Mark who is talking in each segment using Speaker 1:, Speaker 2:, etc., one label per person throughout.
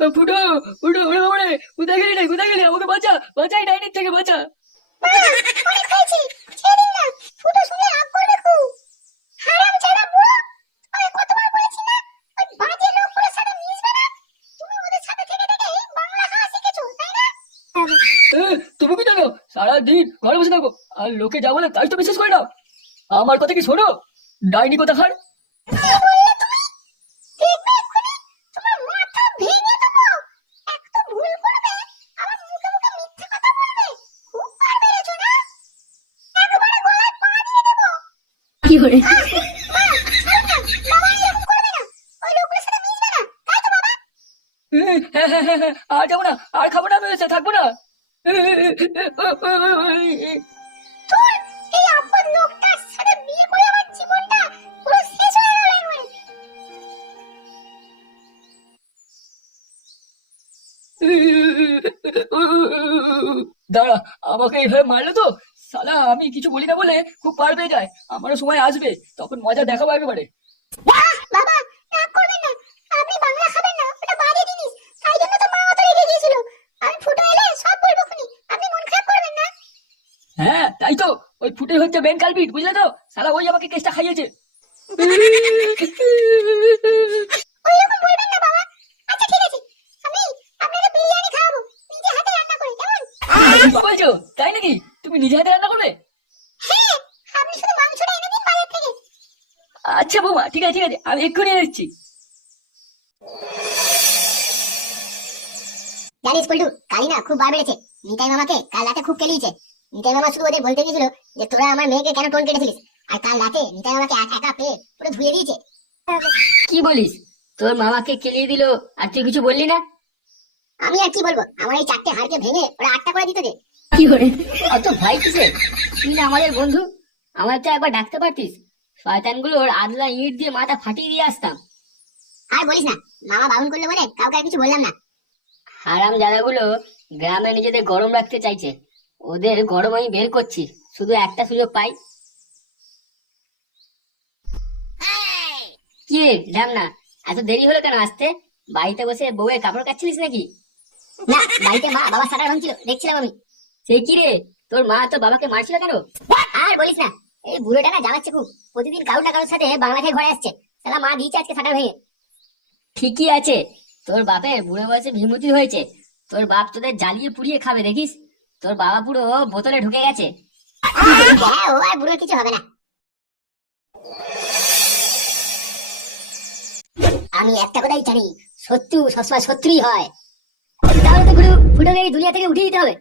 Speaker 1: ফুটো ফুটো ওরে ওরে কোথায় গেলি রে কোথায় গেলি আমাকে বাঁচা বাঁচাই ডাইনির থেকে বাঁচা
Speaker 2: অনেক হয়েছে ছেড়ে না ফুটো শুনে রাগ করবে খুব হারাম ছাড়া বুড়ো তোকে কতবার বলেছি না ওই বাজে লোকগুলোর সাথে মিশবে না তুমি ওদের সাথে থেকে থেকে বাংলা খাওয়া শিখেছো তাই না
Speaker 1: এ, তুমি কি জানো সারাদিন ঘরে বসে থাকো আর লোকে যা বলে তাই তো বিশ্বাস করে না আমার কথা কি শোনো? ডাইনি কথা খার
Speaker 2: কি বললে তুমি? দেখবে এক্ষুনি তোমার মাথা ভেঙে দেবো। এক তো ভুল করবে আবার মুখে মুখে মিথ্যে কথা বলবে। খুব বার বেড়েছো না একবারে গলায় পা দিয়ে দেবো।
Speaker 3: কি করে
Speaker 2: মা ছাড়ো না বাবা এরকম করবে না। ওই লোকগুলোর সাথে মিশবে না। তাই তো বাবা?
Speaker 1: এ, হ্যাঁ হ্যাঁ হ্যাঁ হ্যাঁ, আর যাব না আর খাব না আমি থাকব না।
Speaker 2: তোর এই আপদ লোকটার সাথে বিয়ে করে আমার জীবনটা পুরো শেষ হয়ে গেল একবারে।
Speaker 1: দাঁড়া আমাকে এইভাবে মারলো তো? সালা আমি কিছু বলি না বলে খুব পার পেয়ে যায়। আমারও সময় আসবে তখন মজা দেখাবো একেবারে।
Speaker 2: বাবা রাগ করবেন না আপনি বাংলা খাবেন না ওটা বাজে জিনিস তাই জন্য তো মা অত রেগে গিয়েছিল আমি ফুটো এলে সব বলব খুনি আপনি মন খারাপ করবেন না
Speaker 1: হ্যাঁ তাই তো। ওই ফুটে হচ্ছে বেন কালপিট বুঝলে তো? সালা ওই আমাকে কেসটা খাইয়েছে।
Speaker 2: আচ্ছা
Speaker 1: বলছো? তাই নাকি? তুমি নিজে হাতে রান্না করবে
Speaker 2: হ্যাঁ
Speaker 1: আচ্ছা বৌমা ঠিক আছে ঠিক আছে। আমি এক্ষুনি এনে দিচ্ছি।
Speaker 2: জানিস পল্টু কালি না খুব বার বেড়েছে। নিতাই মামাকে কাল রাতে খুব কেলিয়েছে। নিতাই মামা শুধু ওদের বলতে গেছিল যে তোরা আমার মেয়েকে কেন টোন কেটেছিলিস? আর কাল রাতে নিতাই মামাকে এক- পেয়ে পুরো ধুয়ে দিয়েছে।
Speaker 3: কি বলিস? তোর মামাকে কেলিয়ে দিল আর তুই কিছু বললি না?
Speaker 2: আমি আর কি বলব? আমার এই চারটে হাড়কে ভেঙে ওরা আটটা করে দিত যে
Speaker 3: কি করে? অত ভয় কিসের? তুই না আমাদের বন্ধু। আমার তো একবার ডাকতে পারতিস। শয়তানগুলোর আদলা ইট দিয়ে মাথা ফাটিয়ে দিয়ে আসতাম।
Speaker 2: আর বলিস না মামা বারণ করলে বলে কাউকে আর কিছু বললাম না।
Speaker 3: হারাম জায়গাগুলো গ্রামে নিজেদের গরম রাখতে চাইছে। ওদের গরম আমি বের করছি। শুধু একটা সুযোগ পাই। কি রে না এত দেরি হলো কেন আসতে? বাড়িতে বসে বউয়ের কাপড় কাচ্ছিলিস নাকি?
Speaker 2: না বাড়িতে মা বাবা সাটা ভাঙছিল দেখছিলাম আমি।
Speaker 3: সে কি রে তোর মা বাবাকে মারছিল কেন?
Speaker 2: আর বলিস না এই বুড়োটা না জ্বালাচ্ছে খুব। প্রতিদিন কারোর না কারোর সাথে বাংলা খেয়ে ঘরে আসছে। সালা মা দিয়েছে আজকে সাটা ভেঙে।
Speaker 3: ঠিকই আছে তোর বাপের বুড়ো বয়সে ভিমুতি হয়েছে। তোর বাপ তোদের জ্বালিয়ে পুড়িয়ে খাবে দেখিস? তোর বাবা পুরো বোতলে ঢুকে গেছে।
Speaker 2: হ্যাঁ কিছু হবে না। আমি একটা কথাই জানি, শত্রু সবসময় শত্রুই হয়। তাহলে তো গুরু দুনিয়া থেকে উঠিয়ে দিতে হবে।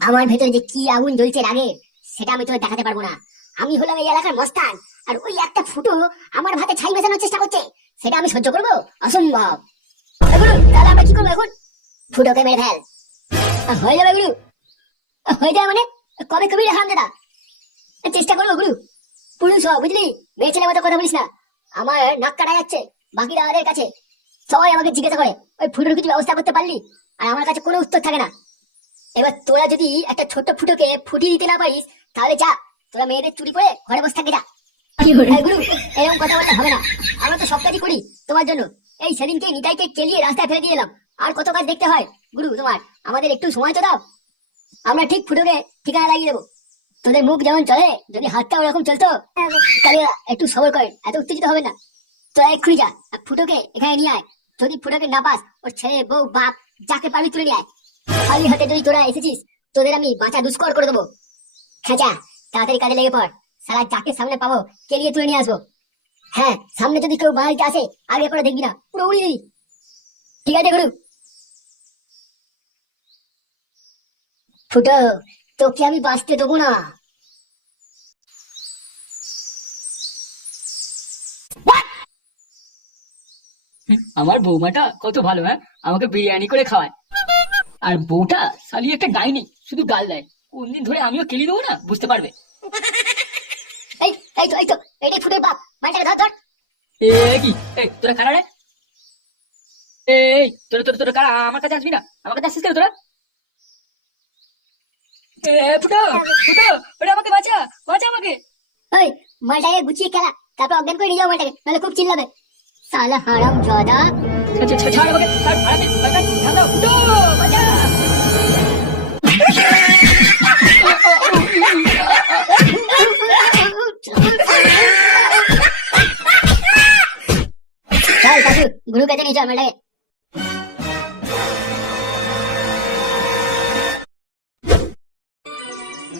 Speaker 2: আমার ভেতরে যে কি আগুন জ্বলছে রাগে সেটা আমি তোকে দেখাতে পারব না। আমি হলাম এই এলাকার মস্তান, আর ওই একটা ফুটো আমার ভাতে ছাই মেশানোর চেষ্টা করছে। সেটা আমি সহ্য করব? অসম্ভব। তাহলে আমরা কি করব এখন? ফুটোকে মেরে ফেল। হয়ে যাবে গুরু। হয়ে যাবে মানে? কবে কবি রে দাদা? চেষ্টা করব গুরু। পুরুষ হ বুঝলি? মেয়ে ছেলে মতো কথা বলিস না। আমার নাক কাটা যাচ্ছে বাকিরা আমাদের কাছে। সবাই আমাকে জিজ্ঞাসা করে ওই ফুটোর কিছু ব্যবস্থা করতে পারলি? আর আমার কাছে কোনো উত্তর থাকে না। এবার তোরা যদি একটা ছোট্ট ফুটোকে ফুটিয়ে দিতে না পারিস তাহলে যা তোরা মেয়েদের চুরি করে ঘরে বসে থাকবে যা। গুরু এরকম কথা বললে হবে না। আমরা তো সব কাজই করি তোমার জন্য। এই সেদিনকে নিতাইকে কেলিয়ে রাস্তায় ফেলে দিয়ে এলাম। আর কত কাজ দেখতে হয়? গুরু তোমার আমাদের একটু সময় তো দাও। আমরা ঠিক ফুটোকে ঠিকানা লাগিয়ে দেবো। তোদের মুখ যেমন চলে, যদি হাতটা ওরকম চলতো কালিয়া একটু সবর কর, এত উত্তেজিত হবে না। তোরা এক্ষুনি যা ফুটোকে এখানে নিয়ে আয়। যদি ফুটোকে না পাস, ওর ছেলে, বউ, বাপ যাকে পারবি তুলে নিয়ে আয়। হাতে যদি তোরা এসেছিস, তোদের আমি বাঁচা দুষ্কর করে দেবো। খেঁচা তাড়াতাড়ি কাজে লেগে পড়। সারা যাকে সামনে পাবো কেলিয়ে তুলে নিয়ে আসব। হ্যাঁ সামনে যদি কেউ বাড়িতে আসে, আগে করে দেখবি না। পুরো উড়িয়ে দিবি ঠিক আছে, গুরু? ফুটো তোকে আমি বাঁচতে দেবো না।
Speaker 1: আমার বৌমাটা কত ভালো হ্যাঁ? আমাকে বিরিয়ানি করে খাওয়ায়। আর বউটা শালি একটা ডাইনি শুধু গাল দেয়। কোনদিন ধরে আমিও কেলি দেবো না বুঝতে পারবে?
Speaker 2: এই এই তো এই তো এটাই ফুটোর বাপ মাইটাকে ধর ধর।
Speaker 1: এ কি? এই তোরা কারা রে? এই তোরা তোরা তোরা কারা? আমার কাছে আসবি না? আমার কাছে আসিস কেন তোরা? ফুটো ফুটো ওরে আমাকে বাঁচা বাঁচা আমাকে।
Speaker 2: ওই মালটাকে গুছিয়ে খেলা। তারপর অজ্ঞান করে নিয়ে যাও মালটাকে নাহলে খুব চিল্লাবে। সালা হারাম জাদা
Speaker 1: ছা- ছা- ছা- ছাড় আমাকে ছাড় আরে বাঁচা ফুটো বাঁচা।
Speaker 2: চল কাকু গুরু কাছে নিয়ে চল মালটাকে। আর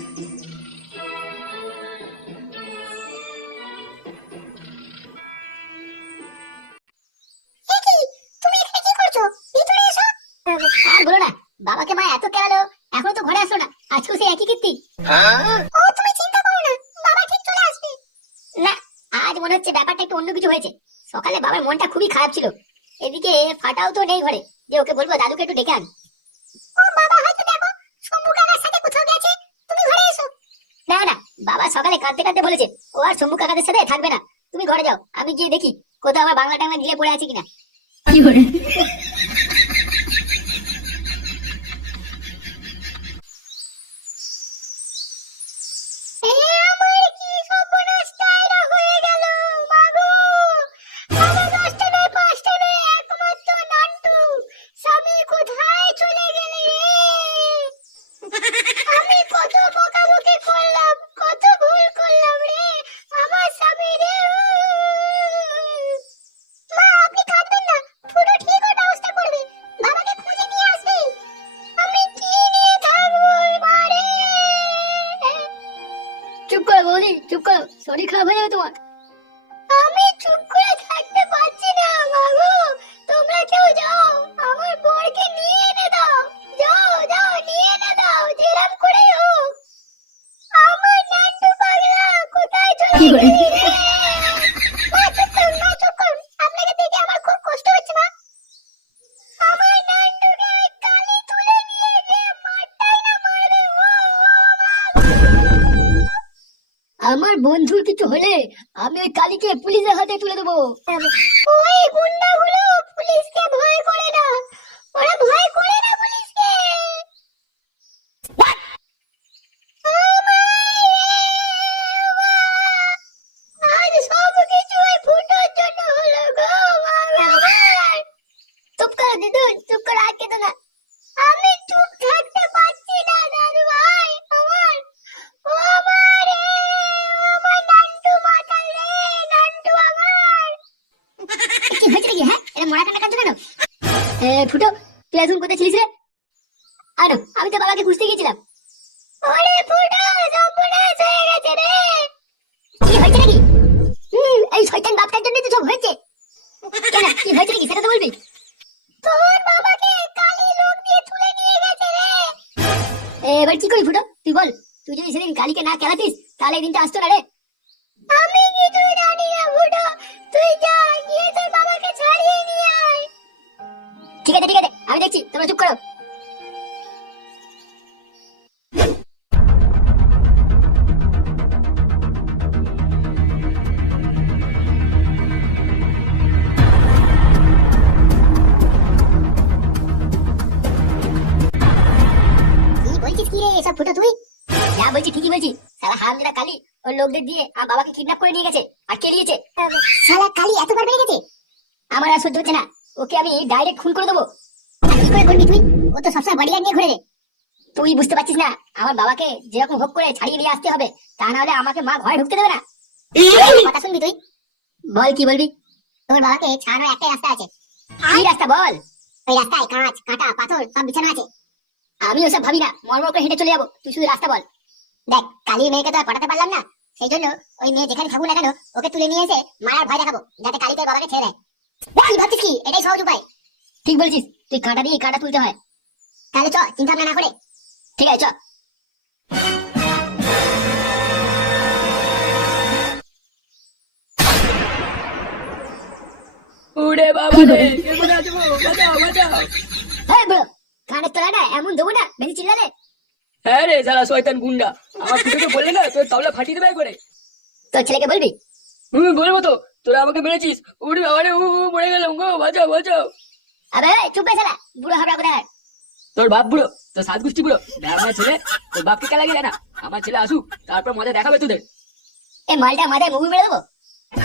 Speaker 2: বলো না বাবাকে মা এত কেলালো এখনও তো ঘরে আসলো না আজকেও সেই একই কীর্তি। ও তুমি চিন্তা করো না বাবা ঠিক চলে আসবে। না আজ মনে হচ্ছে ব্যাপারটা একটু অন্য কিছু হয়েছে। সকালে বাবার মনটা খুবই খারাপ ছিল। এদিকে ফাটাও তো নেই ঘরে যে ওকে বলব দাদুকে একটু ডেকে আন। ও বাবা হয়তো দেখো শম্ভু কাকার সাথে কোথাও গেছে তুমি ঘরে এসো না না বাবা সকালে কাঁদতে কাঁদতে বলেছে, ও আর শম্ভু কাকাদের সাথে থাকবে না। তুমি ঘরে যাও, আমি গিয়ে দেখি কোথাও আমার বাংলা টাংলা গিয়ে পড়ে আছে কিনা। আমার বন্ধুর কিছু হলে আমি ওই কালীকে পুলিশের হাতে তুলে দেবো। ওই গুন্ডাগুলো পুলিশকে ভয় করে না। ওরা ভয় করে না পুলিশকে আজ সব কিছু ওই ফুটোর জন্য হলো গো আমার চুপ করো দিদু চুপ করো আজকে তো না আমি চুপ থাকতে পারছি না দাদু ভাই আমার ও আমার রে, আমার নান্টু মাতাল রে নান্টু আমার কি হয়েছে নাকি হ্যাঁ এটা মরা কান্না কাঁদছো কেন এ ফুটো তুই কোথায় ছিলিস রে? আমি তো বাবাকে খুঁজতে ফুটো হয়ে গেছে রে। কি হয়েছে নাকি? হুম, এই শয়তান বাপটার জন্য তো সব হয়েছে। কেন, কি হয়েছে নাকি, সেটা তো বলবি। তোর বাবাকে কালি লোক দিয়ে তুলে নিয়ে গেছে রে। এবার কি করি ফুটো? তুই বল, তুই যদি সেদিন কালীকে না খেলাতিস, তাহলে এই দিনটা আসতো না রে। দেখছি, তোমরা চুপ করো। যা বলছি ঠিকই বলছি। ওর লোকদের দিয়ে বাবাকে করে গেছে আর এতবার গেছে? আমার আর সহ্য হচ্ছে না। ওকে আমি ডাইরেক্ট খুন করে দেবো। করে করবি তুই? ও তো সবসময় বাড়ি নিয়ে ঘুরে রে। তুই বুঝতে পারছিস না আমার বাবাকে যেরকম হোক করে ছাড়িয়ে নিয়ে আসতে হবে তা না হলে আমাকে মা ঘরে ঢুকতে দেবে না। কথা শুনবি তুই? বল কি বলবি? তোর বাবাকে ছাড়ানোর একটাই রাস্তা আছে। কি রাস্তা বল। ওই রাস্তায় কাঁচ কাঁটা পাথর সব বিছানো আছে। আমি ওসব ভাবি না মরমর করে হেঁটে চলে যাব। তুই শুধু রাস্তা বল। দেখ কালী মেয়েকে তো আর পাঠাতে পারলাম না। সেই জন্য ওই মেয়ে যেখানে থাকুক না কেন ওকে তুলে নিয়ে এসে মারার ভয় দেখাবো যাতে কালী তোর বাবাকে ছেড়ে দেয়। কি ভাবছিস কি? এটাই সহজ উপায়। ঠিক বলছিস। তুই কাঁটা দিয়ে কাঁটা তুলতে হয়। তাহলে চ চিন্তা ভাবনা না করে। ঠিক আছে চ।
Speaker 1: ওরে বাবা রে। কে কোথায় আছো গো? বাঁচাও বাঁচাও।
Speaker 2: হ্যাঁ বলো। কানের তলাটা এমন দেবো না বেশি চিল্লালে।
Speaker 1: হ্যাঁ রে সালা শয়তান গুন্ডা। আমার ফুটোকে বললে না তোর তাওলা ফাটিয়ে দেবে করে
Speaker 2: তোর ছেলেকে বলবি?
Speaker 1: হুম বলব তো। তোরা আমাকে মেরেছিস। উড়ে বাবা রে উ মরে গেলাম গো। বাঁচাও বাঁচাও।
Speaker 2: আবে চুপ করে শালা বুড়ো হাবড়া কোথায়?
Speaker 1: তোর বাপ বুড়ো তোর সাত গোষ্ঠী বুড়ো আমার ছেলে তোর বাপকে কে লাগে না। আমার ছেলে আসুক তারপর মজা দেখাবে তোদের।
Speaker 2: এই মালটা মাথায় মুগুর মেরে দেবো?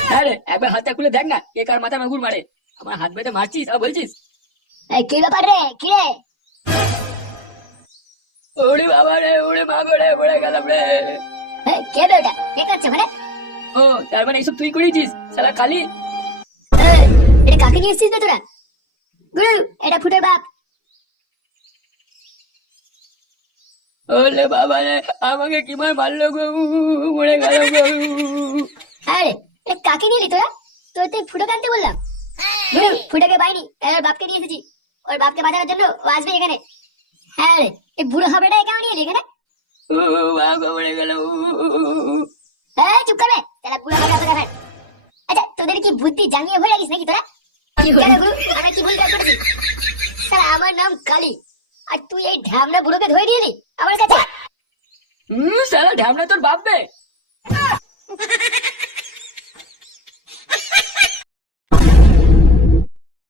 Speaker 1: হ্যাঁ রে একবার হাতটা খুলে দেখ না কে কার মাথা মাগুর মারে। আমার হাত বেঁধে মারছিস আর বলছিস?
Speaker 2: এই কি ব্যাপার রে কি রে?
Speaker 1: ওরে বাবা রে ওরে মা রে পড়ে গেলাম রে।
Speaker 2: কে বে ওটা? কে করছে মানে
Speaker 1: ও তার মানে এইসব তুই করেছিস কালি
Speaker 2: এই, এটা কাকে নিয়ে এসেছিস তোরা? গুরু এটা ফুটের বাপ
Speaker 1: ওলে বাবা রে আমাকে কি মার মারলো গো? মরে গেল গো।
Speaker 2: আরে কাকে নিলি তোরা? তোর তুই ফুটো কানতে বললাম। গুরু ফুটোকে পাইনি ওর বাপকে নিয়ে এসেছি। ওর বাপকে বাঁচানোর জন্য ও আসবে এখানে। হ্যাঁ রে এই বুড়ো হাবড়াটা কেমন নিয়ে এলি এখানে?
Speaker 1: মরে গেল।
Speaker 2: এই চুপ করবে তাহলে বুড়ো হাবড়া আচ্ছা তোদের কি বুদ্ধি জামিয়ে ভরে রাখিস নাকি তোরা? কেন কি ভুল কাজ করেছি? স্যার আমার নাম কালী। আর তুই এই ঢামনা বুড়োকে ধরে দিয়ে দি আমার কাছে
Speaker 1: হুম সারা ঢ্যামনা তোর বাপ বে